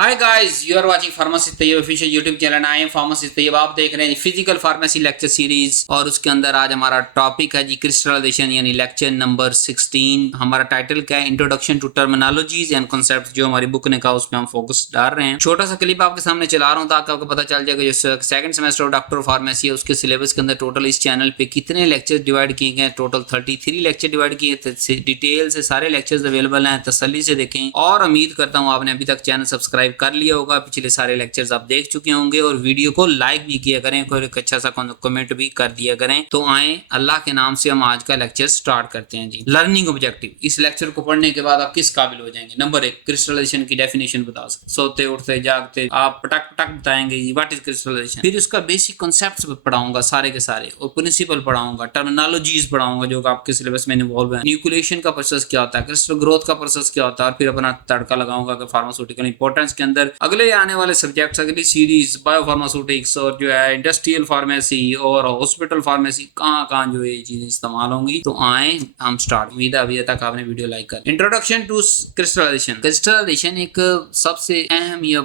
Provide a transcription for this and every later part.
Hi guys, you are watching pharmacy Taiyab official YouTube channel. I am pharmacy Taiyab. आप देख रहे हैं फिजिकल फार्मेसी लेक्चर सीरीज और उसके अंदर आज हमारा टॉपिक है जी क्रिस्टलाइजेशन यानी लेक्चर नंबर 16। हमारा टाइटल क्या है? Introduction to terminologies and concepts. जो हमारी बुक ने कहा उस पर हम फोकस डाल रहे हैं। छोटा सा क्लिप आपके सामने चला रहा हूँ ताकि आपको पता चल जाएगा जो second semester of doctor pharmacy है उसके सिलेबस के अंदर टोटल इस चैनल पे कितने लेक्चर डिवाइड किए गए। टोटल 33 लेक्चर डिवाइड किए। डिटेल से सारे लेक्चर्स अवेलेबल हैं, तसल्ली से देखें। और उम्मीद करता हूँ आपने अभी तक चैनल सब्सक्राइब कर लिया होगा, पिछले सारे लेक्चर्स आप देख चुके होंगे और वीडियो को लाइक भी किया करें, कोई एक अच्छा सा कमेंट भी कर दिया करें। तो आए अल्लाह के नाम से हम आज का लेक्चर स्टार्ट करते हैं जी। Learning objective. इस लेक्चर को पढ़ने के बाद आप किस काबिल हो जाएंगे? नंबर 1, क्रिस्टलाइजेशन की डेफिनेशन बता सकते। सोते उठते जागते आप पटक पटक बताएंगे व्हाट इज क्रिस्टलाइजेशन। फिर उसका बेसिक कॉन्सेप्ट्स पढ़ाऊंगा सारे के सारे, और प्रिंसिपल पढ़ाऊंगा, टर्मिनोलॉजीज पढ़ाऊंगा जो आपके सिलेबस में इन्वॉल्व है। न्यूक्लिएशन का प्रोसेस क्या होता है, क्रिस्टल ग्रोथ का प्रोसेस क्या होता है, और फिर अपना तड़का लगाऊंगा कि फार्मास्यूटिकल इंपॉर्टेंस के अंदर अगले आने वाले सब्जेक्ट्स, अगली सीरीज बायोफार्मास्यूटिक्स और जो है इंडस्ट्रियल फार्मेसी और हॉस्पिटल फार्मेसी कहाँ कहाँ जो ये चीजें इस्तेमाल होंगी। तो आए हम स्टार्ट। उम्मीद है अभी तक आपने वीडियो लाइक कर। Introduction to crystallization. क्रिस्टलाइजेशन एक सबसे अहम या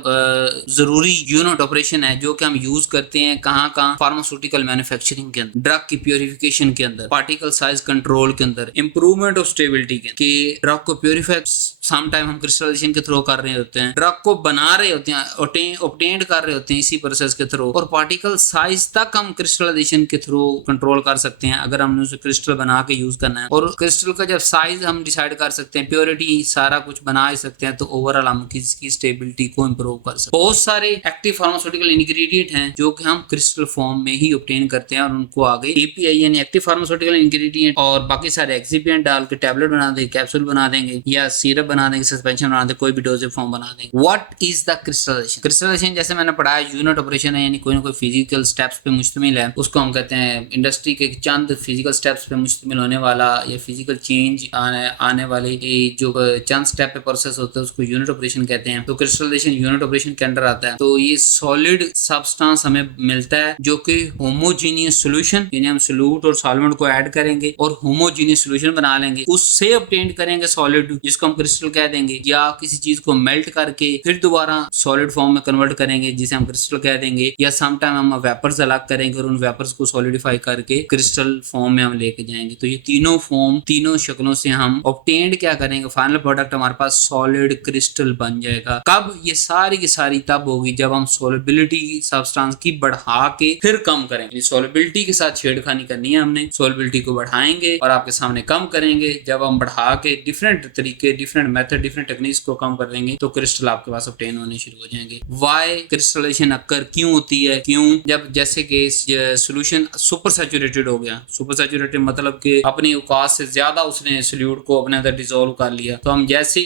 जरूरी यूनिट ऑपरेशन है जो कि हम यूज करते हैं कहाँ कहाँ? फार्मास्यूटिकल मैन्युफैक्चरिंग के अंदर, ड्रग की प्योरिफिकेशन के अंदर, पार्टिकल साइज कंट्रोल के अंदर, इंप्रूवमेंट ऑफ स्टेबिलिटी के ड्रग को प्योरीफाई सम टाइम हम क्रिस्टलाइजेशन के थ्रू कर रहे होते हैं, ड्रग को बना रहे होते हैं, ऑब्टेन कर रहे होते हैं इसी प्रोसेस के थ्रू, और पार्टिकल साइज तक हम क्रिस्टलाइजेशन के थ्रू कंट्रोल कर सकते हैं अगर हमने उसे क्रिस्टल बना के यूज करना है। और क्रिस्टल का जब साइज हम डिसाइड कर सकते हैं, प्योरिटी सारा कुछ बना ही सकते हैं, तो ओवरऑल हम इसकी स्टेबिलिटी को इंप्रूव कर सकते हैं। बहुत सारे एक्टिव फार्मास्यूटिकल इंग्रेडिएंट हैं जो कि हम क्रिस्टल फॉर्म में ही ऑब्टेन करते हैं और उनको आगे एपीआई यानी एक्टिव फार्मास्यूटिकल इंग्रेडिएंट और बाकी सारे एक्सिपिएंट डाल के टैबलेट बना देंगे, कैप्सूल बना देंगे या सिरप बना देंगे, सस्पेंशन बना देंगे, कोई भी डोजेज फॉर्म बना देंगे। What is the crystallization? Crystallization जैसे मैंने पढ़ाया यूनिट ऑपरेशन है, यानी कोई ना कोई फिजिकल स्टेप्स पे मुश्तमिल है। उसको हम कहते हैं इंडस्ट्री के चंद फिजिकल स्टेप्स पे मुश्तमिल होने वाला या फिजिकल चेंज आने वाले जो चंद स्टेप पे प्रोसेस होता है उसको यूनिट ऑपरेशन कहते हैं। तो क्रिस्टलाइजेशन यूनिट ऑपरेशन के अंडर आता है। तो ये सॉलिड सब्सटेंस हमें मिलता है जो कि होमोजीनियस सॉल्यूशन, यानी हम सोल्यूट और सॉल्वेंट को ऐड करेंगे और होमोजीनियस सॉल्यूशन बना लेंगे, उससे ऑब्टेन करेंगे सॉलिड जिसको हम क्रिस्टल कह देंगे, या किसी चीज को मेल्ट करके फिर दोबारा सॉलिड फॉर्म में कन्वर्ट करेंगे जिसे हम क्रिस्टल कह देंगे, या सम टाइम हम वेपर्स अलग करेंगे और उन वेपर्स को सॉलिडिफाई करके क्रिस्टल फॉर्म में हम लेके जाएंगे। तो ये तीनों फॉर्म, तीनों शक्लों से हम ऑब्टेन क्या करेंगे, फाइनल प्रोडक्ट हमारे पास सॉलिड क्रिस्टल बन जाएगा। कब? ये सारी की सारी तब होगी जब हम सॉलिबिलिटी सब्सटेंस की बढ़ा के फिर कम करेंगे। सॉलिबिलिटी के साथ छेड़खानी करनी है हमने, सॉलिबिलिटी को बढ़ाएंगे और आपके सामने कम करेंगे। जब हम बढ़ा के डिफरेंट तरीके, डिफरेंट मेथड, डिफरेंट टेक्निक्स को कम कर देंगे तो क्रिस्टल आपके पास ऑब्टेन होने शुरू हो जाएंगे। वाई क्रिस्टलाइजेशन अक्कर क्यों होती है? क्यों? जब जैसे कि सॉल्यूशन सुपर सैचुरेटेड हो गया। सुपर सैचुरेटेड मतलब कि अपनी औकात से ज्यादा उसने सॉल्यूट को अपने अंदर डिसॉल्व कर लिया। तो हम जैसे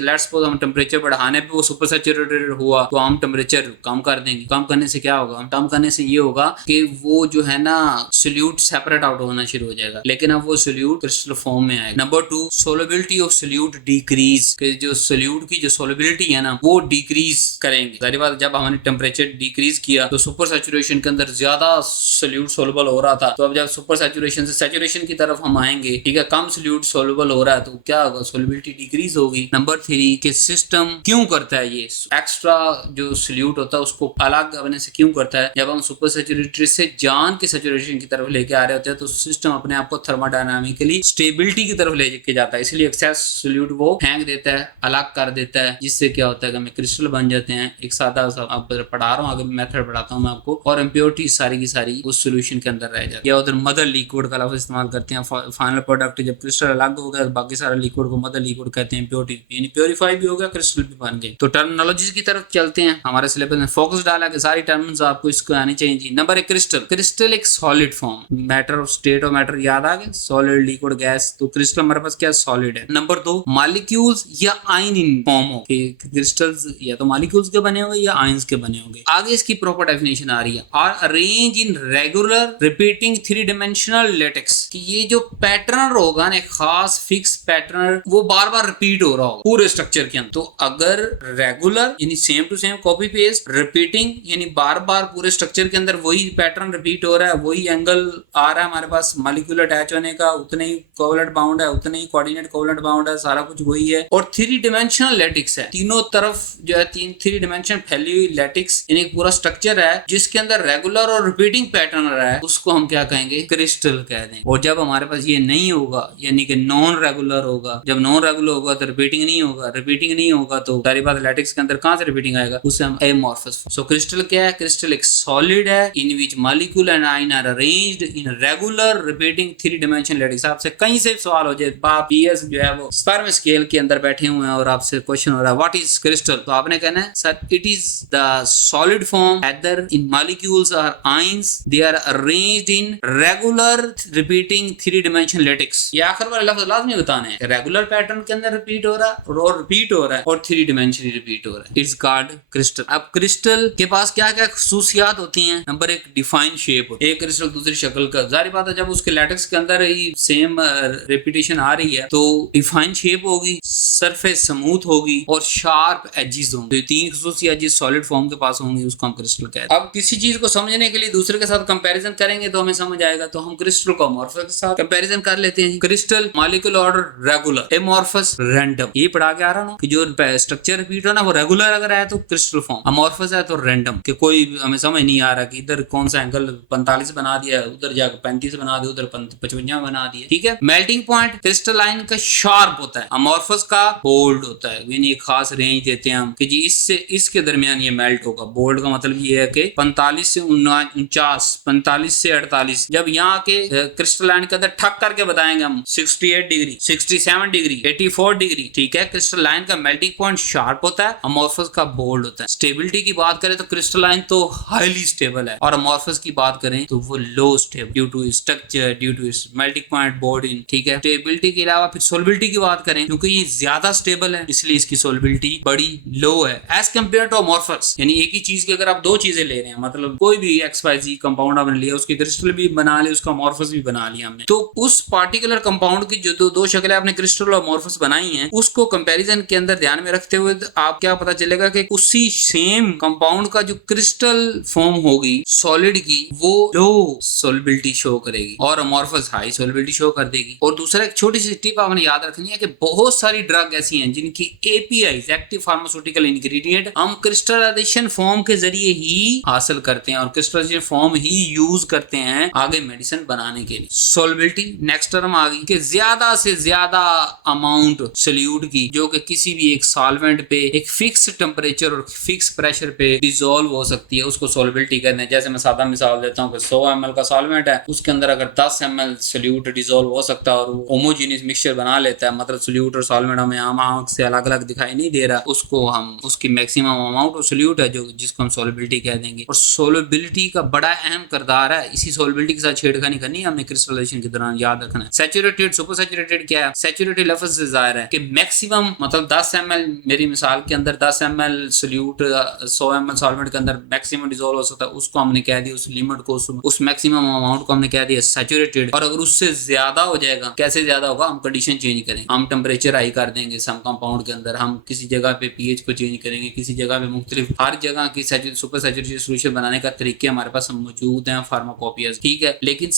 लेट्स सपोज हम टेम्परेचर बढ़ाने पे वो सुपर सैचुरेटेड हुआ तो हम टेम्परेचर कम कर देंगे। कम करने से क्या होगा? कम करने से ये होगा कि वो जो है ना सॉल्यूट सेपरेट आउट होना शुरू हो जाएगा, लेकिन अब वो सॉल्यूट क्रिस्टल फॉर्म में आएगा। Number 2, solubility of solute decrease. जो सॉल्यूट की जो सोलबिलिटी है ना वो डिक्रीज करेंगे। सारी बात, जब हमने टेम्परेचर डिक्रीज किया तो सुपर सैचुरेशन के अंदर ज्यादा सॉल्यूट सोलबल हो रहा था, तो अब जब सुपर सैचुरेशन से सैचुरेशन की तरफ हम आएंगे, ठीक है, कम सॉल्यूट सोलबल हो रहा है, तो क्या होगा? सोलबिलिटी डिक्रीज होगी। नंबर 3 के सिस्टम क्यों करता है ये एक्स्ट्रा जो सॉल्यूट होता है उसको अलग करने से क्यों करता है? जब हम सुपर सैचुरेटेड से जान के सैचुरेशन की तरफ लेके आ रहे होते हैं तो सिस्टम अपने आप को थर्मोडायनामिकली स्टेबिलिटी की तरफ लेके जाता है, इसलिए एक्सेस सॉल्यूट वो फेंक देता है, अलग कर देता है, जिससे क्या होता है कि हमें क्रिस्टल बन जाते हैं। एक सादा सा अब पढ़ा रहा हूँ, आगे मेथड पढ़ाता हूँ मैं आपको। और इम्प्योरिटी सारी की सारी उस सॉल्यूशन के अंदर रह जाती है। या उधर मदर लिक्विड का लफ्ज इस्तेमाल करते हैं। फाइनल प्रोडक्ट जब क्रिस्टल अलग हो गया बाकी सारा लिक्विड को मदर लिक्विड कहते हैं। इम्प्योरिटी यानी प्योरीफाई भी हो गया, क्रिस्टल भी बन गए। तो टर्मिनोलॉजी की तरफ चलते हैं। हमारे सिलेबस में फोकस डाला कि सारी टर्म्स आपको इसको आनी चाहिए जी। Number 1, crystal. क्रिस्टल एक solid form, matter of state of matter याद आ गया, सॉलिड लिक्विड गैस। तो क्रिस्टल हमारे पास क्या सॉलिड है। नंबर 2, मॉलिक्यूल्स या आयन इन फॉर्म हो। क्रिस्टल्स या तो मॉलिक्यूल्स के बने होंगे या आयंस के बने होंगे। आगे इसकी प्रॉपर डेफिनेशन आ रही है, are arrange in regular repeating 3 dimensional lattice. कि ये जो पैटर्न होगा ना, खास फिक्स पैटर्न, वो बार बार रिपीट हो रहा होगा पूरे स्ट्रक्चर के अंदर। तो अगर रेगुलर यानी same to same copy paste, repeating यानी बार बार पूरे स्ट्रक्चर के अंदर वही पैटर्न रिपीट हो रहा है, वही एंगल आ रहा है हमारे पास मॉलिक्यूल अटैच होने का, उतने ही कोवलेंट बाउंड है, उतने ही कोऑर्डिनेट कोवलेंट बाउंड है, सारा कुछ वही है। और 3 डायमेंशनल लेटिक्स है, तीनों तरफ जो है तीन 3 डिमेंशन फैली हुई लैटिक्स यानी पूरा स्ट्रक्चर है जिसके अंदर रेगुलर और रिपीटिंग पैटर्न रहा है, उसको हम क्या कहेंगे, क्रिस्टल कह देंगे। और जब हमारे पास ये नहीं होगा यानी कि नॉन रेगुलर होगा, जब नॉन रेगुलर होगा तो रिपीटिंग नहीं होगा, रिपीटिंग नहीं होगा तो सारी बात लैटिक्स के अंदर कहां से रिपीटिंग आएगा, उससे हम एमॉर्फस। सो क्रिस्टल क्या है, क्रिस्टल एक सॉलिड है in which molecule and ion are arranged in regular repeating 3 dimension lattice. आपसे कहीं से सवाल हो जाए, आप पीएस जो है वो स्पर्म स्केल के अंदर बैठे हुए हैं और आपसे क्वेश्चन हो रहा है व्हाट इज क्रिस्टल, तो आपने कहना है sir it is the solid form either in molecules or ions they are arranged in regular repeating 3-dimensional lattice। ये आखिर वाला लफ्ज लाजमी बताना है, रेगुलर पैटर्न के अंदर रिपीट हो रहा है और रिपीट हो रहा है और 3 डिमेंशनली रिपीट हो रहा है। It's called crystal. अब क्रिस्टल के पास क्या क्या खसूसियात होती हैं, नंबर 1 डिफाइंड शेप होती है, एक क्रिस्टल दूसरी शक्ल का। जाहिर बात है जब उसके लैटिक्स के अंदर ही सेम रिपीटेशन आ रही है तो डिफाइंड शेप होगी, सरफेस स्मूथ होगी और शार्प एजेस होंगे। तो 3 खसूसियात जिस सॉलिड फॉर्म के पास होंगी उसको हम क्रिस्टल कहते हैं। अब किसी चीज को समझने के लिए दूसरे के साथ कंपैरिजन करेंगे तो हमें समझ आएगा, तो हम क्रिस्टल को अमॉर्फस के साथ कंपैरिजन कर लेते हैं। Crystal molecular order regular, amorphous random. ये पढ़ा के आ रहा ना कि जो स्ट्रक्चर रिपीट हो ना वो रेगुलर अगर है तो क्रिस्टल फॉर्म, अमॉर्फस है तो रैंडम, कि कोई हमें समझ नहीं आ रहा कि इधर कौन सा एंगल 45 बना दिया, उधर जाकर 35 बना दिया, उधर 55 बना दिया, ठीक है। मेल्टिंग पॉइंट क्रिस्टलाइन का शार्प होता है, अमॉर्फस का बोल्ड होता है, यानी एक खास रेंज देते हैं हम कि जी इससे इसके दरमियान ये मेल्ट होगा। बोल्ड का मतलब ये है कि 45 से 49, 45 से 48। जब यहाँ के क्रिस्टलाइन के अंदर ठक करके बताएंगे हम 68 डिग्री, 67 डिग्री, 84 डिग्री, ठीक है। क्रिस्टलाइन का मेल्टिंग पॉइंट शार्प होता है, अमॉर्फस का बोल्ड होता है। स्टेबिलिटी की बात करें तो क्रिस्टलाइन तो हाईली स्टेबल है और अमॉर्फस की बात करें तो वो low stable due to structure, due to melting point boiling, ठीक है। स्टेबिलिटी के अलावा फिर सोलबिलिटी की बात करें, क्योंकि ये ज्यादा स्टेबल है इसलिए इसकी सोलबिलिटी बड़ी लो है एज कम्पेयर टू अमॉर्फस। यानी एक ही चीज की अगर आप 2 चीजें ले रहे हैं, मतलब कोई भी XYZ कंपाउंड आपने लिया, उसके क्रिस्टल भी बना लिया, उसका अमॉर्फस भी बना लिया हमने, तो उस पार्टिकुलर कंपाउंड की जो दो शक्लें आपने क्रिस्टल और अमॉर्फस बनाई हैं उसको कंपैरिजन के अंदर ध्यान में रखते हुए आप क्या पता चलेगा कि उसी सेम कंपाउंड का जो क्रिस्टल फॉर्म होगी सॉलिड की वो लो सोलबिलिटी शो करेगी और अमॉर्फस हाई सोलबिलिटी शो कर देगी। और दूसरा एक छोटी सी टिप आपने याद रखनी है कि बहुत सारी ड्रग ऐसी हैं जिनकी APIs एक्टिव फार्मास्यूटिकल इंग्रेडिएंट हम क्रिस्टलाइजेशन फॉर्म के जरिए ही हासिल करते हैं और क्रिस्टलाइजेशन फॉर्म ही यूज करते हैं आगे मेडिसिन बनाने के लिए। सोलबिलिटी नेक्स्ट टर्म आ गई कि ज्यादा से ज्यादा अमाउंट सोल्यूट की जो कि किसी भी एक सॉल्वेंट पे एक फिक्स टेम्परेचर और फिक्स प्रेशर पे डिसॉल्व हो सकती है, उसको सोलबिलिटी कहते हैं। जैसे मैं सादा मिसाल देता हूँ कि 100 ml का सॉल्वेंट है, उसके अंदर अगर 10 ml सोल्यूट डिसॉल्व हो सकता है और होमोजेनियस मिक्सचर बना लेता है, मतलब सोल्यूट और सॉल्वेंट हमें आम आंख से अलग अलग दिखाई नहीं दे रहा, उसको हम उसकी मैक्सिमम अमाउंट ऑफ सोल्यूट है जो जिसको हम सोलबिलिटी कह देंगे। और सोलबिलिटी का बड़ा अहम किरदार है, इसी सोलबिलिटी के साथ छेड़खानी करनी है हमने क्रिस्टलाइजेशन के दौरान, याद रखना है। सैचुरेटेड सुपर सैचुरेटेड क्या है, सैचुरेटेड लफ्ज से जाहिर है कि मैक्सिमम मतलब 10 ml मेरी मिसाल के अंदर 10 ml सोल्यूट 100 ml सॉल्वेंट के अंदर मैक्सिमम डिसॉल्व हो सकता है, उसको हमने कह दिया उस लिमिट को, उस मैक्सिमम अमाउंट को हमने कह दिया सैचुरेटेड। और अगर उससे ज्यादा हो जाएगा, कैसे ज्यादा होगा, हम कंडीशन चेंज करेंगे, हम टेम्परेचर हाई कर देंगे सम कंपाउंड के अंदर, हम किसी जगह पे pH को चेंज करेंगे, किसी जगह पे मुख्तलिफ हर जगह की सुपर सैचुरेटेड सोल्यूशन बनाने का तरीके हमारे पास मौजूद हैं फार्माकोपियाज, ठीक है। लेकिन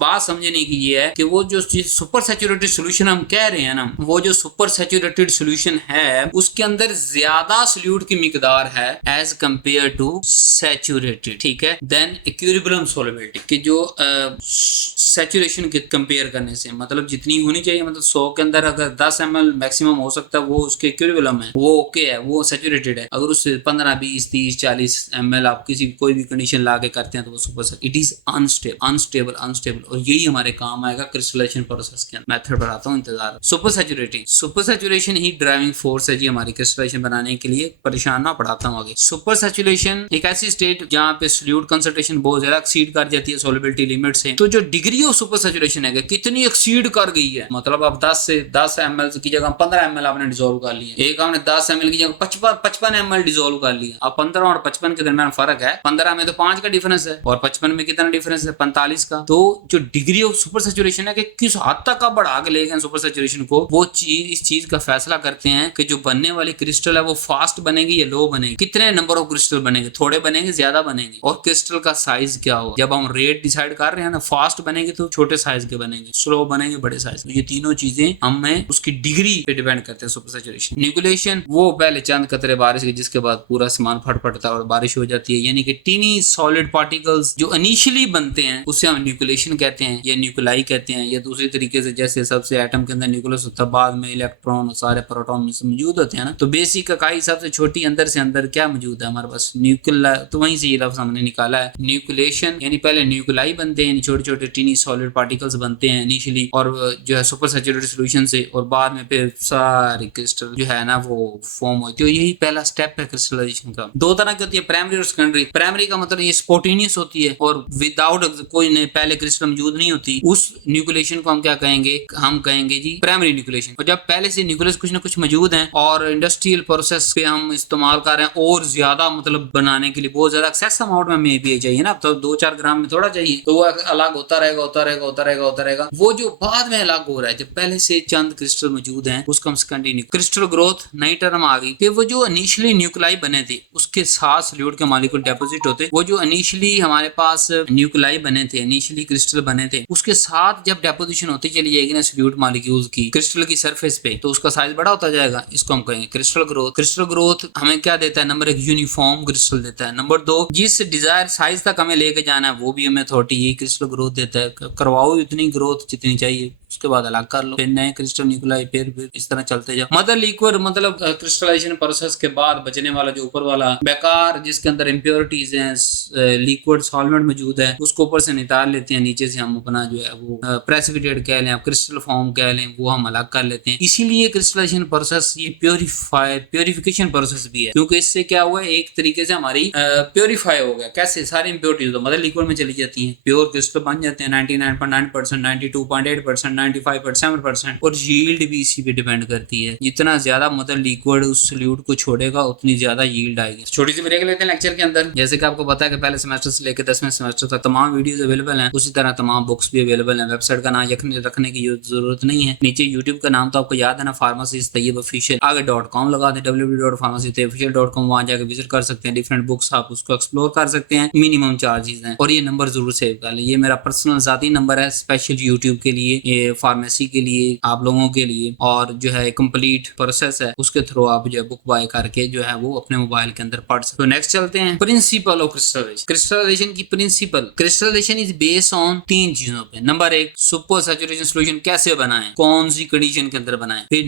बात समझने की ये है कि वो जो सुपर सैचुरेटेड सोल्यूशन हम कह रहे हैं ना, वो जो सुपर सैचुरेटेड सोल्यूशन है उसके अंदर ज्यादा सोल्यूट की मिकदार है एज कंपेयर टू सैचुरेटेड, ठीक है। देन इक्विलिब्रियम सोलबिलिटी कि जो सैचुरेशन के कंपेयर करने से मतलब जितनी होनी चाहिए, मतलब 100 के अंदर अगर 10 ml मैक्सिमम हो सकता है वो उसके इक्विलिब्रियम है, वो ओके है, वो सैचुरेटेड है। अगर उससे 15, 20, 30, 40 ml आप किसी कोई भी कंडीशन ला के करते हैं तो वो सुपर इट इज अनस्टेबल। और यही हमारे काम आएगा क्रिस्टलाइजेशन प्रोसेस के अंदर। मेथड बताता हूँ, इंतजार। सुपर सैचुरेशन ही ड्राइविंग फोर्स है जी हमारी क्रिस्टलाइजेशन बनाने के लिए, परेशान ना पढ़ाता हूँ आगे। सुपर सैचुरेशन एक ऐसी स्टेट जहाँ पे सोल्यूट कंसंट्रेशन बहुत ज्यादा एक्सीड कर जाती है सोलबिलिटी लिमिट से। तो जो डिग्री ऑफ सुपर सैचुरेशन है कितनी एक्सीड कर गई है, मतलब अब 10 ml की जगह 15 ml आपने डिसॉल्व कर लिया, एक आपने 10 ml की जगह 55 ml डिसॉल्व कर लिया। अब 15 और 55 के दरमियान फर्क है, 15 में तो 5 का डिफरेंस है और 55 में कितना डिफरेंस है, 45 का। तो जो डिग्री ऑफ सुपर सैचुरेशन है कि किस हद तक आप बढ़ा के ले गए सुपर सैचुरेशन को, वो चीज इस चीज का फैसला करते हैं कि जो बनने वाली क्रिस्टल है वो फास्ट बनेगी या लो बनेगी, कितने नंबर ऑफ क्रिस्टल बनेंगे, थोड़े बनेंगे ज्यादा बनेंगे, और क्रिस्टल का साइज क्या हो। जब हम रेट डिसाइड कर रहे हैं ना, फास्ट बनेंगे तो छोटे साइज के बनेंगे, स्लो बनेंगे बड़े साइज के। ये तीनों चीजें हमें उसकी डिग्री पे डिपेंड करते हैं सुपर सैचुरेशन। न्यूक्लिएशन वो पहले चंद कतरे बारिश के, जिसके बाद पूरा सामान फट फटता है और बारिश हो जाती है। यानी कि टीनी सॉलिड पार्टिकल्स जो इनिशियली बनते हैं उसे हम न्यूक्लिएशन कहते हैं या न्यूक्लाई कहते हैं, या दूसरी तरीके से जैसे सबसे एटम के अंदर न्यूक्लियस होता है, बाद में इलेक्ट्रॉन सारे प्रोटॉन मौजूद होते हैं ना, तो बेसिक इकाई सबसे छोटी अंदर से अंदर क्या मौजूद है हमारे पास, न्यूक्लिया। तो वहीं से ये लफ्ज हमने निकाला है न्यूक्लिएशन, यानी पहले न्यूक्लाई बनते हैं, छोटे छोटे टीनी सॉलिड पार्टिकल्स बनते हैं इनिशियली, और जो है सुपर सैचुरेटेड सॉल्यूशन से, और बाद में फिर सारी क्रिस्टल जो है ना वो फॉर्म होती है। यही पहला स्टेप है क्रिस्टलाइजेशन का। दो तरह की होती है, प्राइमरी और सेकेंडरी। प्राइमरी का मतलब ये स्पॉन्टेनियस होती है और विदाउट कोई पहले क्रिस्टल मौजूद नहीं होती, उस न्यूक्लिएशन को हम क्या कहेंगे, हम कहेंगे जी प्राइमरी न्यूक्लिएशन। और जब पहले से न्यूक्लियस कुछ ना कुछ मौजूद है और इंडस्ट्रियल प्रोसेस पे हम इस्तेमाल कर रहे हैं और ज्यादा मतलब बनाने के लिए बहुत ज्यादा एक्सेस अमाउंट में हमें भी चाहिए ना, तो 2-4 ग्राम में थोड़ा चाहिए, तो वो अलग होता रहेगा होता रहेगा होता रहेगा होता रहेगा। वो जो बाद में अलग हो रहा है, जब पहले से चंद क्रिस्टल मौजूद हैं उसको हम सेकेंडरी क्रिस्टल ग्रोथ नई टर्म आ गई कि वो जो इनिशियली न्यूक्लाई बने थे उसके साथ सॉल्यूट के मॉलिक्यूल डिपॉजिट होते, वो जो इनिशियली हमारे पास न्यूक्लाई बने थे, इनिशियली क्रिस्टल बने थे, उसके साथ जब डिपोजिशन होती चली जाएगी ना सॉल्यूट मॉलिक्यूल्स की क्रिस्टल की सरफेस पे, तो उसका साइज बड़ा होता जाएगा। इसको हम कहेंगे क्रिस्टल ग्रोथ। क्रिस्टल ग्रोथ हमें क्या देता है, नंबर 1 यूनिफॉर्म क्रिस्टल देता है, नंबर 2 जिस डिजायर साइज तक हमें लेके जाना है वो भी हमें अथॉरिटी यही क्रिस्टल ग्रोथ देता है। करवाओ इतनी ग्रोथ जितनी चाहिए, उसके बाद अलग कर लो, फिर नए क्रिस्टल न्यूक्लाई, फिर इस तरह चलते जाओ। मदर लिक्विड मतलब क्रिस्टलाइजेशन प्रोसेस के बाद बचने वाला जो ऊपर वाला बेकार जिसके अंदर इम्प्योरिटीज हैं, लिक्विड सॉल्वेंट मौजूद है, उसको ऊपर से निकाल लेते हैं, नीचे से हम अपना जो है वो प्रेसिपिटेट कह लें, क्रिस्टल फॉर्म कह लें, वो हम अलग कर लेते हैं। इसीलिए क्रिस्टलाइजेशन प्रोसेस ये प्योरिफिकेशन प्रोसेस भी है, क्योंकि इससे क्या हुआ है, एक तरीके से हमारी प्योरीफाई हो गया। कैसे, सारी इम्प्योरिटीज तो मदर लिक्विड में चली जाती हैं, प्योर क्रिस्टल बन जाते हैं 99.9%, 92.8%, 95.7%, और यील्ड भी इसी पे डिपेंड करती है। जितना ज्यादा मदर लिक्विड उस सॉल्यूट को छोड़ेगा उतनी ज्यादा यील्ड आएगी। छोटी सी ब्रेक लेते हैं लेक्चर के अंदर। जैसे कि आपको पता है कि पहले सेमेस्टर से लेकर 10वें सेमेस्टर तक तमाम वीडियोस अवेलेबल हैं, उसी तरह तमाम बुक्स भी अवेलेबल हैं। वेबसाइट का नाम रखने की जरूरत नहीं है, नीचे यूट्यूब का नाम तो आपको याद है ना, फार्मासिस्ट तैयब ऑफिशियल, आगे .com लगा दें, www.pharmacistofficial.com, वहां जाकर विजिट कर सकते हैं। डिफरेंट बुक्स आप उसको एक्सप्लोर कर सकते हैं, मिनिमम चार्जेस हैं। और ये नंबर जरूर सेव कर लें, ये मेरा पर्सनल जाती नंबर है, स्पेशल यूट्यूब के लिए, ये फार्मेसी के लिए, आप लोगों के लिए, और जो है कंप्लीट प्रोसेस है उसके थ्रू आप जो है बुक बाय करके जो है वो अपने मोबाइल के अंदर पढ़ सकते। तो नेक्स्ट चलते हैं, प्रिंसिपल ऑफ क्रिस्टलाइजेशन। क्रिस्टलाइजेशन की principle, crystallization is based on 3 चीजों पे। नंबर 1, सुपर सैचुरेशन सॉल्यूशन कैसे बनाएं, कौन सी कंडीशन के अंदर बनाएं, फिर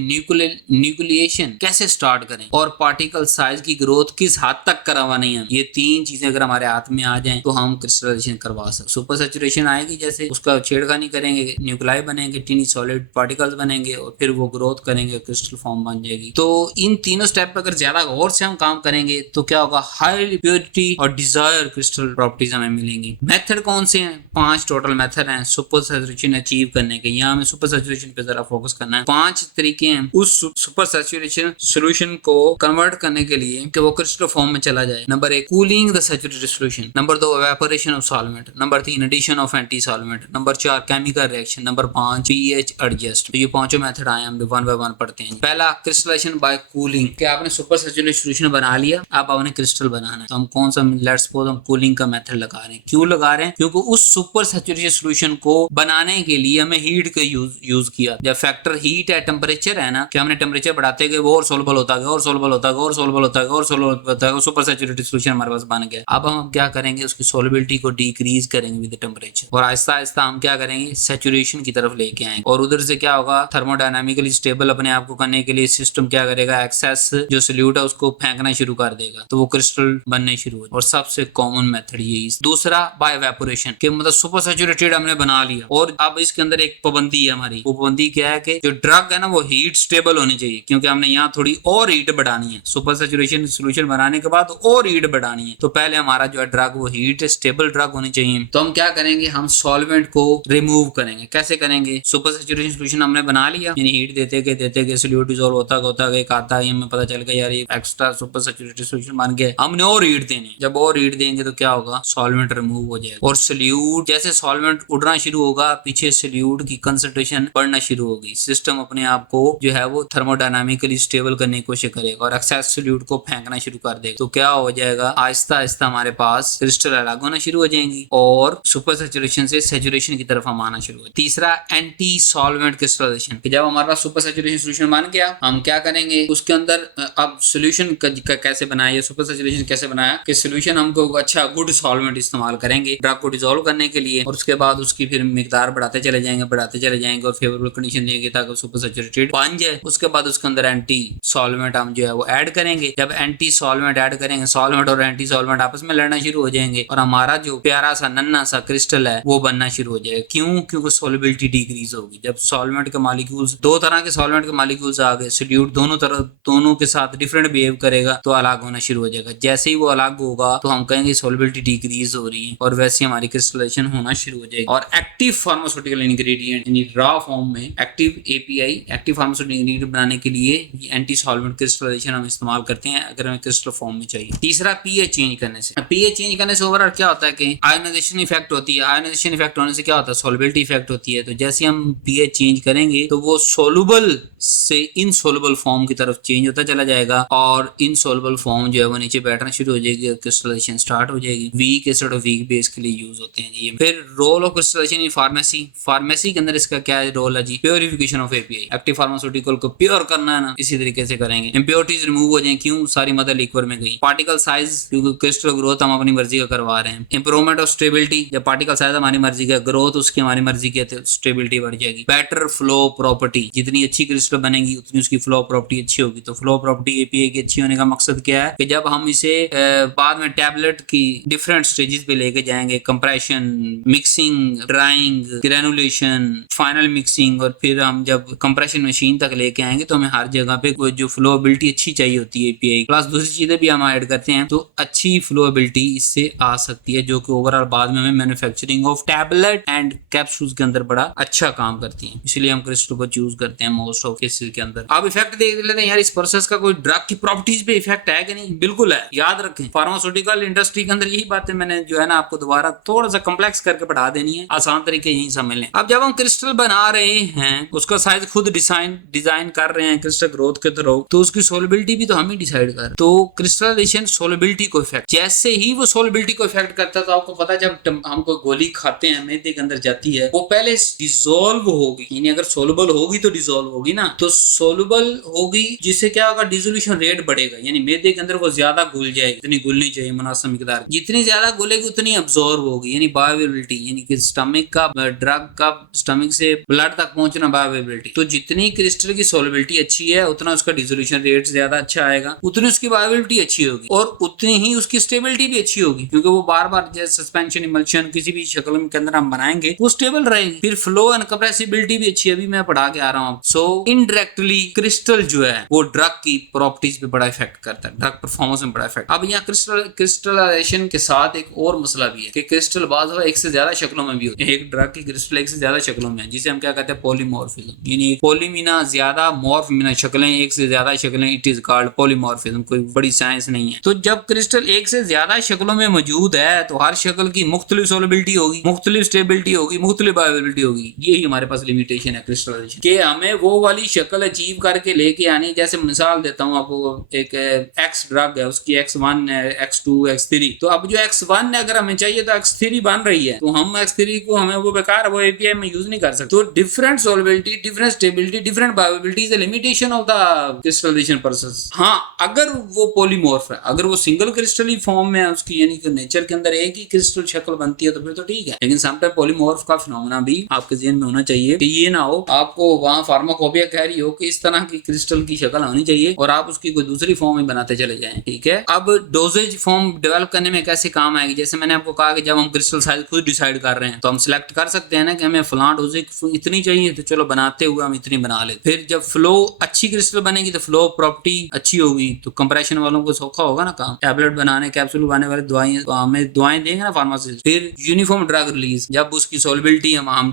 न्यूक्लिएशन कैसे स्टार्ट करें, और पार्टिकल साइज की ग्रोथ किस हद तक करवानी है। ये 3 चीजें अगर हमारे हाथ में आ जाएं तो हम क्रिस्टलाइजेशन करवा सकते। सुपर सैचुरेशन आएगी, जैसे उसका छेड़खानी करेंगे, न्यूक्लाई बनेंगे, टीनी सॉलिड पार्टिकल्स बनेंगे, और फिर वो ग्रोथ करेंगे, क्रिस्टल फॉर्म बन जाएगी। तो इन तीनों स्टेप पर अगर ज्यादा गौर से हम काम करेंगे तो क्या होगा, हाई प्योरिटी और डिजायर क्रिस्टल प्रॉपर्टीज हमें मिलेंगी। मेथड कौन से हैं, 5 टोटल मेथड हैं सुपर सैचुरेशन अचीव करने के। यहाँ हमें सुपर सैचुरेशन पे जरा फोकस करना है। 5 तरीके हैं उस सुपर सैचुरेशन सॉल्यूशन को कन्वर्ट करने के लिए कि वो क्रिस्टल फॉर्म में चला जाए। Number 1, cooling the saturated solution. Number 2, evaporation of solvent. Number 3, addition of anti solvent. Number 4, chemical reaction. Number 5, pH adjust. तो ये पांचों मेथड आए, हम 1 बाय 1 पढ़ते हैं। पहला, क्रिस्टलाइजेशन बाय कूलिंग, कि आपने सुपर सैचुरेटेड सॉल्यूशन बना लिया, अब आपने क्रिस्टल बनाना है। तो हम कौन सा, लेट्स सपोज हम कूलिंग का मेथड लगा रहे हैं। क्यों लगा रहे हैं, क्योंकि उस सुपर सैचुरेटेड सॉल्यूशन को बनाने के लिए हमें हीट का यूज किया। जब फैक्टर हीट है, टेम्परेचर है ना, कि हमने टेम्परेचर बढ़ाते गए वो और सोलबल होता गया, और सोलबल होता गया, और सोलबल होता गया, और सोलबल होता गया, सुपर सैचुरेटेड सॉल्यूशन हमारे पास बन गया। अब हम क्या करेंगे, उसकी सोलबिलिटी को डिक्रीज करेंगे विद टेम्परेचर, और आहिस्ता आहिस्ता हम क्या करेंगे, सैचुरेशन की तरफ लेके आएंगे। और उधर से क्या होगा, थर्मोडायनामिकली स्टेबल अपने आप को करने के लिए सिस्टम क्या करेगा, एक्सेस जो सॉल्यूट है उसको फेंकना शुरू कर देगा, तो वो क्रिस्टल बनने शुरू हो। और सबसे कॉमन मेथड यही। दूसरा, बाय इवेपोरेशन, कि मतलब सुपर सैचुरेटेड हमने बना लिया, और अब इसके अंदर एक पाबंदी है हमारी। वो पाबंदी क्या है कि जो ड्रग है ना वो हीट स्टेबल होनी चाहिए, क्योंकि हमने यहाँ थोड़ी और हीट बढ़ानी है। सुपर सैचुरेशन सॉल्यूशन बनाने के बाद और हीट बढ़ानी है, तो पहले हमारा जो है ड्रग वो हीट स्टेबल ड्रग होनी चाहिए। तो हम क्या करेंगे, हम सॉल्वेंट को रिमूव करेंगे। कैसे करेंगे, सुपर सैचुरेशन सॉल्यूशन हमने बना लिया, यानी हीट देते गए सॉल्यूट डिसॉल्व होता गया, एक आता है हमें पता चल गया यार ये एक्स्ट्रा सुपर सैचुरेटेड सॉल्यूशन बन गया, हमने और हीट देनी। जब और हीट देंगे तो क्या होगा, सॉल्वेंट रिमूव हो जाएगा, और सॉल्यूट जैसे सॉल्वेंट उड़ना शुरू होगा, पीछे सॉल्यूट की कंसंट्रेशन बढ़ना शुरू होगी। सिस्टम अपने आप को जो है वो थर्मोडायनामिकली स्टेबल करने की कोशिश करेगा, और एक्सेस सॉल्यूट को फेंकना शुरू कर देगा। तो क्या हो जाएगा, आहिस्ता आहिस्ता हमारे पास क्रिस्टल अलग होना शुरू हो जाएंगी, और सुपर सैचुरेशन से सैचुरेशन की तरफ हम आना शुरू हो। तीसरा, एंटी सॉल्वेंट क्रिस्टलाइजेशन, कि जब हमारे पास सुपर सैचुरेशन सोल्यूशन बन गया, हम क्या करेंगे उसके अंदर अब सोल्यूशन कैसे बनाया, सुपर सैचुरेशन कैसे बनाया कि सोल्यूशन हमको अच्छा गुड सॉल्वेंट इस्तेमाल करेंगे ड्रग को डिसॉल्व करने के लिए, और उसके बाद उसकी फिर मिकदार बढ़ाते चले जाएंगे और फेवरेबल कंडीशन देंगे ताकि सुपर सैचुरेटेड बन जाए। उसके बाद उसके अंदर एंटी सॉल्वेंट हम जो है वो ऐड करेंगे। जब एंटी सॉल्वेंट ऐड करेंगे, सॉल्वेंट और एंटी सॉल्वेंट आपस में लड़ना शुरू हो जाएंगे और हमारा जो प्यारा सा नन्ना सा क्रिस्टल है वो बनना शुरू हो जाएगा। क्यों? क्योंकि सॉल्युबिलिटी डिक्रीज होगी। जब सॉल्वेंट के मॉलिक्यूल्स, दो तरह के सॉल्वेंट के मॉलिक्यूल्स आ गए, सोल्यूट दोनों के साथ डिफरेंट बिहेव करेगा तो अलग होना शुरू हो जाएगा। जैसे ही वो अलग होगा तो हम कहेंगे सॉल्युबिलिटी डिक्रीज हो रही है और वैसे हमारी क्रिस्टलाइजेशन होना शुरू हो जाएगी। और एक्टिव फार्मास्यूटिकल इंग्रेडिएंट यानी रॉ फॉर्म में active API, active pharmaceutical ingredient बनाने के लिए ये एंटी सॉल्वेंट क्रिस्टलाइजेशन हम इस्तेमाल करते हैं अगर हमें क्रिस्टल फॉर्म में चाहिए। तीसरा, पीएच चेंज करने से। पीएच चेंज करने से ओवरऑल क्या होता है कि आयोनाइजेशन इफेक्ट होती है। आयोनाइजेशन इफेक्ट होने से क्या होता है? सॉल्युबिलिटी इफेक्ट होती है। तो जैसे हम पीएच चेंज करेंगे तो वो सोलुबल से इनसोलुबल फॉर्म की तरफ चेंज होता चला जाएगा और इनसोलुबल फॉर्म जो है वो नीचे बैठना शुरू हो जाएगी और क्रिस्टलाइजेशन स्टार्ट हो जाएगी। वीक एसिड और वीक बेस के लिए यूज होते हैं ये। फिर role of crystallization in pharmacy. Pharmacy के अंदर इसका क्या रोल है जी? Purification of API. Active pharmaceutical को प्योर करना है ना, इसी तरीके से करेंगे। इंप्योरिटीज रिमूव हो जाए। क्यों? सारी मदर लिक्विड में गई। पार्टिकल साइज, क्योंकि क्रिस्टल ग्रोथ हम अपनी मर्जी का करवा रहे हैं। इंप्रूवमेंट ऑफ स्टेबिलिटी, जब पार्टिकल साइज हमारी मर्जी का, ग्रोथ उसकी हमारी मर्जी की, तो स्टेबिलिटी बढ़ जाएगी। बेटर फ्लो प्रॉपर्टी, जितनी अच्छी क्रिस्टल बनेगी उतनी उसकी फ्लो प्रॉपर्टी अच्छी होगी। तो फ्लो प्रॉपर्टी एपीआई की अच्छी होने का मकसद क्या है कि जब हम इसे बाद में टैबलेट की डिफरेंट स्टेजेस पे लेके जाएंगे, compression, mixing, drawing, granulation, final mixing, और फिर हम जब कंप्रेशन मशीन तक लेके आएंगे तो हमें हर जगह पे कोई जो फ्लोएबिलिटी अच्छी चाहिए होती है एपीआई प्लस दूसरी चीजें भी हम ऐड करते हैं तो अच्छी फ्लोएबिलिटी इससे आ सकती है, जो कि ओवरऑल बाद में हमें manufacturing of tablet and capsules के अंदर बड़ा अच्छा काम करती है। इसलिए हम क्रिस्टल को चूज करते हैं मोस्ट ऑफ केसेस के अंदर। अब इफेक्ट देख लेते हैं यार, इस प्रोसेस का कोई ड्रग की प्रॉपर्टीज पे इफेक्ट है कि नहीं? बिल्कुल है, याद रखें। फार्मास्यूटिकल इंडस्ट्री के अंदर यही बातें मैंने जो है ना आपको दोबारा थोड़ा सा कॉम्प्लेक्स करके पढ़ा देनी है, आसान तरीके यही समझ लें। अब जब हम क्रिस्टल बना रहे हैं, उसका साइज खुद डिजाइन कर रहे हैं क्रिस्टल ग्रोथ के थ्रू, तो उसकी सोलबिलिटी भी तो हम ही डिसाइड कर। तो क्रिस्टलाइजेशन सोलबिलिटी को इफेक्ट, जैसे ही वो सोलबिलिटी को इफेक्ट करता है तो आपको पता है जब हम कोई गोली खाते हैं मैदे के अंदर जाती है वो पहले डिसॉल्व होगी, यानी अगर सोलबल होगी तो डिसॉल्व होगी ना, तो सोलबल होगी जिससे क्या होगा? डिसोल्यूशन रेट बढ़ेगा, यानी मैदे के अंदर वो ज्यादा घुल जाएगी, इतनी घुलनी चाहिए मुनासिब मिकदार। जितनी ज्यादा घुलेगी उतनी अब्सॉर्ब होगी, यानी बायोअवेलेबिलिटी, यानी कि स्टमक का ड्रग का स्टमक से ब्लड तक पहुंचना बायोअवेलेबिलिटी। तो जितनी क्रिस्टल की सोलबिलिटी अच्छी है उतना उसका डिसोल्यूशन रेट ज्यादा अच्छा आएगा, उतनी उसकी बायोअवेलेबिलिटी अच्छी होगी और उतनी ही उसकी स्टेबिलिटी भी अच्छी होगी, क्योंकि वो बार बार जैसे सस्पेंशन, इमल्शन किसी भी शक्ल के अंदर हम बनाएंगे वो स्टेबल रहेगी। फिर फ्लो एंड कंप्रेसिबिलिटी भी अच्छी है, अभी मैं पढ़ा के आ रहा हूँ। सो इनडायरेक्टली क्रिस्टल जो है वो ड्रग की प्रॉपर्टीज पे बड़ा इफेक्ट करता है, ड्रग परफॉर्मेंस में बड़ा इफेक्ट। अब यहाँ क्रिस्टलाइजेशन के साथ एक और मसला भी है कि क्रिस्टल बाज़ एक से ज्यादा शक्लों में भी होती है। एक ड्रग की क्रिस्टल एक से ज्यादा शक्लों में है, जिसे हम क्या कहते हैं? पॉलीमॉर्फिज्म, यानी पॉलीमीना ज्यादा, मॉर्फमीना शक्लें, एक से ज्यादा शक्लें, इट इज कॉल्ड पॉलीमॉर्फिज्म। कोई बड़ी साइंस नहीं है। तो जब क्रिस्टल एक से ज्यादा शक्लों में मौजूद है तो हर शक्ल की मुख्तलिफ सोलबिलिटी होगी, मुख्तलिफ स्टेबिलिटी होगी, मुख्तलिफ बायोअवेलेबिलिटी होगी। यही हमारे पास लिमिटेशन है क्रिस्टलाइजेशन के, हमें वो वाली शक्ल अचीव करके लेके आनी। जैसे मिसाल देता हूँ आपको, एक एक्स ड्रग है, उसकी X1 है, X2, X3, तो अब जो X1 है अगर हमें चाहिए तो X3 बन रही है, तो हम X3 को हमें वो बेकार वो एपीआई में यूज नहीं कर सकते। तो different solubility, different stability, different bioavailability is the limitation of the crystallization process. हाँ, अगर वो पॉलीमॉर्फ है, अगर वो सिंगल क्रिस्टल फॉर्म में है उसकी, यानी कि नेचर के अंदर एक ही क्रिस्टल शक्ल बनती है तो फिर तो ठीक है। लेकिन समटाइम पॉलीमॉर्फ का फिनोमेना भी आपके ज़हन में होना चाहिए कि ये ना हो आपको वहां फार्माकोपिया कह रही हो कि इस तरह की क्रिस्टल की शक्ल होनी चाहिए और आप उसकी कोई दूसरी फॉर्म में बनाते चले जाएं। ठीक है। अब डोजेज फॉर्म डेवलप करने में कैसे काम आएगी? जैसे मैंने आपको कहा कि जब हम क्रिस्टल साइज खुद डिसाइड कर रहे हैं तो हम सिलेक्ट कर सकते हैं ना कि हमें फलां डोजेज इतनी चाहिए, तो चलो बनाते हुए हम इतनी बना लेते। फिर जब फ्लो अच्छी क्रिस्टल बनेगी तो फ्लो प्रॉपर्टी अच्छी होगी, तो कंप्रेशन वालों को सौखा होगा ना काम, टैबलेट बनाने, कैप्सूल बनाने वाले दवाएं, तो हमें दवाएं देंगे ना फार्मासिस्ट। फिर यूनिफॉर्म ड्रग रिलीज, जब उसकी सोलबिलिटी हम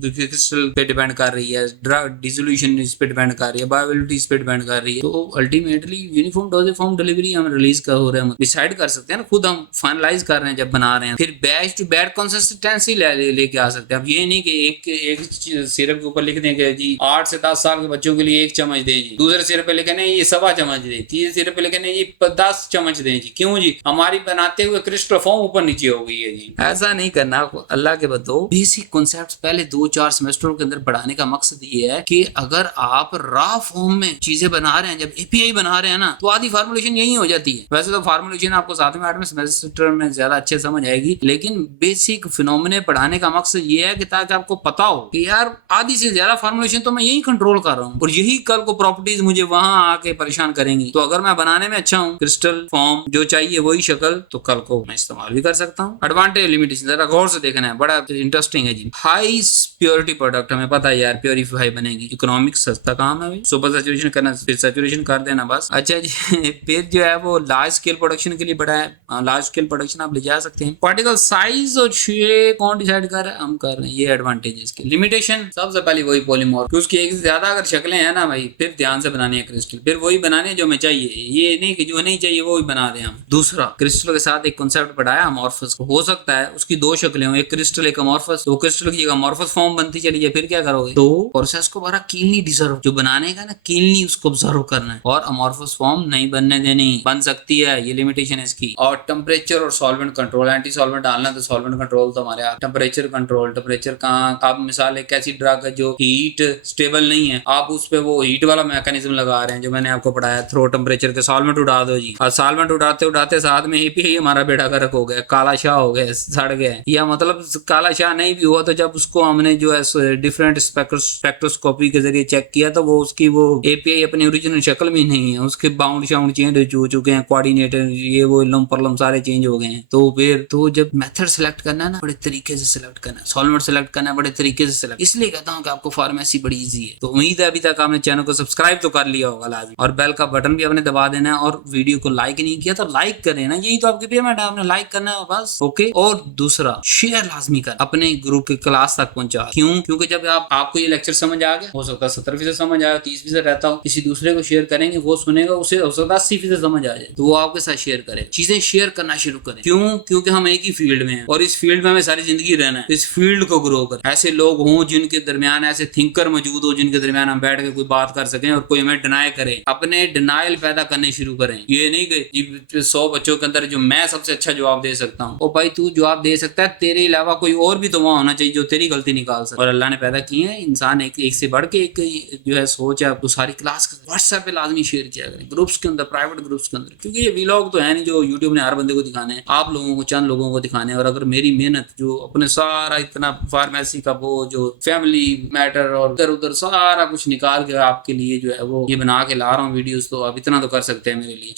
क्रिस्टल पे डिपेंड कर रही है, ड्रग डिसोल्यूशन इस पे डिपेंड कर रही है, बायोअवेलेबिलिटी इस पे डिपेंड कर रही है, तो ultimately uniform doses form delivery हम रिलीज का हो रहा है, डिसाइड कर सकते हैं ना, खुद हम फाइनलाइज कर रहे हैं जब बना रहे हैं। फिर बैच टू बैच कंसिस्टेंसी लेके आ सकते हैं। अब ये नहीं कि एक सिरप के ऊपर लिख दें कि जी 8 से 10 साल के बच्चों के लिए 1 चम्मच दें जी, दूसरे सिरप पे लिखे नहीं ये 1.25 चम्मच दें, तीसरे सिरप पे लिखे नहीं ये 10 चम्मच दें जी। क्यों जी? हमारी बनाते हुए क्रिस्टल फॉर्म ऊपर नीचे हो गई है जी। ऐसा नहीं करना, अल्लाह के बताओ बेसिक कॉन्सेप्ट्स पहले पहले 2-4 सेमेस्टरों के अंदर पढ़ाने का मकसद ये है कि अगर आप रॉ फॉर्म में चीजें बना रहे हैं, जब एपीआई बना रहे हैं ना, तो आधी फार्मूलेशन यही हो जाती है। वैसे तो फार्मूलेशन आपको 7वें 8वें सेमेस्टर में ज्यादा अच्छे समझ आएगी, लेकिन बेसिक फिनोमेना पढ़ाने का मकसद ये है कि ताकि आपको पता हो कि यार आधी से ज्यादा फार्मूलेशन तो मैं यही कंट्रोल कर रहा हूँ और यही कल को प्रॉपर्टीज मुझे वहां आके परेशान करेंगी। तो अगर मैं बनाने में अच्छा हूँ, क्रिस्टल फॉर्म जो चाहिए वही शक्ल, तो कल को मैं इस्तेमाल भी कर सकता हूँ। एडवांटेज लिमिटेशन जरा गौर से देखना है, बड़ा इंटरेस्टिंग है जी। हाई प्योरिटी प्रोडक्ट, हमें पता है यार प्योरीफाई बनेगी। इकोनॉमिक सस्ता काम है भाई, सुपर सैचुरेशन करना, फिर सैचुरेशन कर देना बस। अच्छा जी फिर जो है वो लार्ज स्केल प्रोडक्शन के लिए बड़ा है, लार्ज स्केल प्रोडक्शन आप ले जा सकते हैं। पार्टिकल साइज और शेप कौन डिसाइड कर रहा है? हम कर रहे हैं। ये एडवांटेज है इसके। लिमिटेशन सबसे पहले वही पॉलीमॉर्फ, उसकी एक से ज्यादा अगर शक्लें हैं ना भाई, फिर ध्यान से बनानी है क्रिस्टल, फिर वही बनाने जो हमें चाहिए, ये नहीं कि जो नहीं चाहिए वो ही बना दें हम। दूसरा, क्रिस्टल के साथ एक कॉन्सेप्ट पढ़ाया अमॉर्फस को। हो सकता है उसकी दो शक्लें हो, एक क्रिस्टल एक अमॉर्फस, तो क्रिस्टल की जगह अमॉर्फस फॉर्म बनती चली जाए, फिर क्या करोगे? तो प्रोसेस को बड़ा कीनली डिजर्व, जो बनाने का ना कीनली उसको ऑब्जर्व करना है और अमॉर्फस फॉर्म नहीं बनने देनी। बन सकती है, ये लिमिटेशन है इसकी। और टेम्परेचर और सॉल्वेंट कंट्रोल, एंटी सॉल्वेंट डालना तो सॉल्वेंट कंट्रोल तो हमारे हाथ। टेम्परेचर कंट्रोल, टेम्परेचर कहाँ, आप मिसाल एक ऐसी ड्रग है जो हीट स्टेबल नहीं है, आप उस पे वो हीट वाला मैकेनिज्म लगा रहे हैं जो मैंने आपको पढ़ाया, थ्रो टेम्परेचर के सॉल्वेंट उड़ा दो जी। और सॉल्वेंट उड़ाते उड़ाते साथ में ही हमारा बेड़ा गर्क हो गया, काला शाह हो गया, सड़ गया। या मतलब काला शाह नहीं भी हुआ तो जब उसको हमने जो है डिफरेंट स्पेक्ट्रोस्कोपी के जरिए चेक किया तो वो उसकी वो एपीआई अपनी ओरिजिनल शक्ल में नहीं है, उसके बाउंड शाउंड चेंज हो चुके हैं, कोऑर्डिनेटर ये वो लम परलम सारे चेंज हो गए हैं। तो फिर तो जब मेथड सेलेक्ट करना है ना, बड़े तरीके से सिलेक्ट करना है, सॉल्वेंट सेलेक्ट करना है बड़े तरीके से सिलेक्ट। इसलिए कहता हूँ कि आपको फार्मेसी बड़ी इजी है। तो उम्मीद है अभी तक आपने चैनल को सब्सक्राइब तो कर लिया होगा लाजमी, और बेल का बटन भी आपने दबा देना है, और वीडियो को लाइक नहीं किया तो लाइक करें ना, यही तो आपकी पेमेंट है, आपने लाइक करना है बस। ओके। और दूसरा, शेयर लाजमी कर, अपने ग्रुप के क्लास तक पहुंचा। क्यों? क्योंकि जब आपको ये लेक्चर समझ आ गया, हो सकता है 70% समझ आया, 30% रहता हो, किसी दूसरे को शेयर करेंगे, वो सुनेगा, उसे हो सकता है 80% समझ आ जाए, तो वो आपके साथ शेयर करे। चीजें शेयर करना शुरू करें। क्यों? क्योंकि हम एक ही फील्ड में हैं और इस फील्ड में हमें सारी जिंदगी रहना है। इस फील्ड को ग्रो करें, ऐसे लोग हों जिनके दरमियान, ऐसे थिंकर मौजूद हो जिनके दरमियान हम बैठ के कोई बात कर सकें और कोई हमें डिनाई करे। अपने डिनाइल पैदा करने शुरू करें। ये नहीं कि 100 बच्चों के अंदर जो मैं सबसे अच्छा जवाब दे सकता हूँ, ओ भाई तू जवाब दे सकता है, तेरे अलावा कोई और भी तो वहां होना चाहिए जो तेरी गलती निकाल सके। और अल्लाह ने पैदा किए हैं इंसान एक से बढ़ के एक जो है सोच है। आपको सारी क्लास व्हाट्सएप पे लाजमी शेयर किया करें, ग्रुप्स के अंदर, प्राइवेट ग्रुप्स के अंदर, क्योंकि ये व्लॉग तो है नहीं जो यूट्यूब ने हर बंदे को दिखाने हैं, आप लोगों को, चंद लोगों को दिखाने हैं। और अगर मेरी मेहनत जो अपने सारा इतना फार्मेसी का वो जो फैमिली मैटर और इधर उधर सारा कुछ निकाल के आपके लिए जो है वो ये बना के ला रहा हूँ वीडियोस, तो आप इतना तो कर सकते हैं मेरे लिए,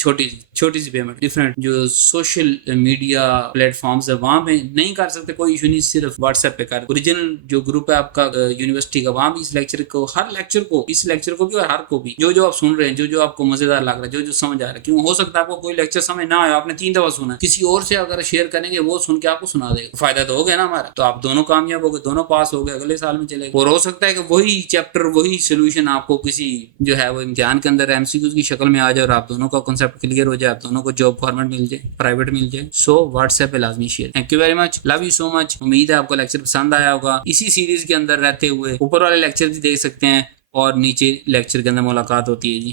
छोटी सी पेमेंट। डिफरेंट जो सोशल मीडिया प्लेटफॉर्म्स है वहां पे नहीं कर सकते, कोई इशू नहीं, सिर्फ व्हाट्सएप पे कर। ओरिजिनल जो ग्रुप है आपका यूनिवर्सिटी का, वहां भी इस लेक्चर को, हर लेक्चर को, इस लेक्चर को भी और हर को भी, जो आप सुन रहे हैं, जो आपको मजेदार लग रहा है, जो समझ आ रहा है। क्यों? हो सकता है आपको कोई लेक्चर समझ ना आए, आपने 3 दफा सुना, किसी और से अगर शेयर करेंगे वो सुन के आपको सुना देगा, फायदा तो हो गया ना हमारा। तो आप दोनों कामयाब हो गए, दोनों पास हो गए, अगले साल में चलेगा। और हो सकता है कि वही चैप्टर, वही सोल्यूशन आपको किसी जो है वो इम्तिहान के अंदर एमसीक्यूज की शक्ल में आ जाए और आप दोनों का कॉन्सेप्ट क्लियर हो जाए, आप दोनों को जॉब गवर्नमेंट मिल जाए, प्राइवेट मिल जाए। सो व्हाट्सएप पे लाजमी share. Thank you very much, love you so much. उम्मीद है आपको लेक्चर पसंद आया होगा। इसी सीरीज के अंदर रहते हुए ऊपर वाले लेक्चर भी देख सकते हैं और नीचे लेक्चर के अंदर मुलाकात होती है जी।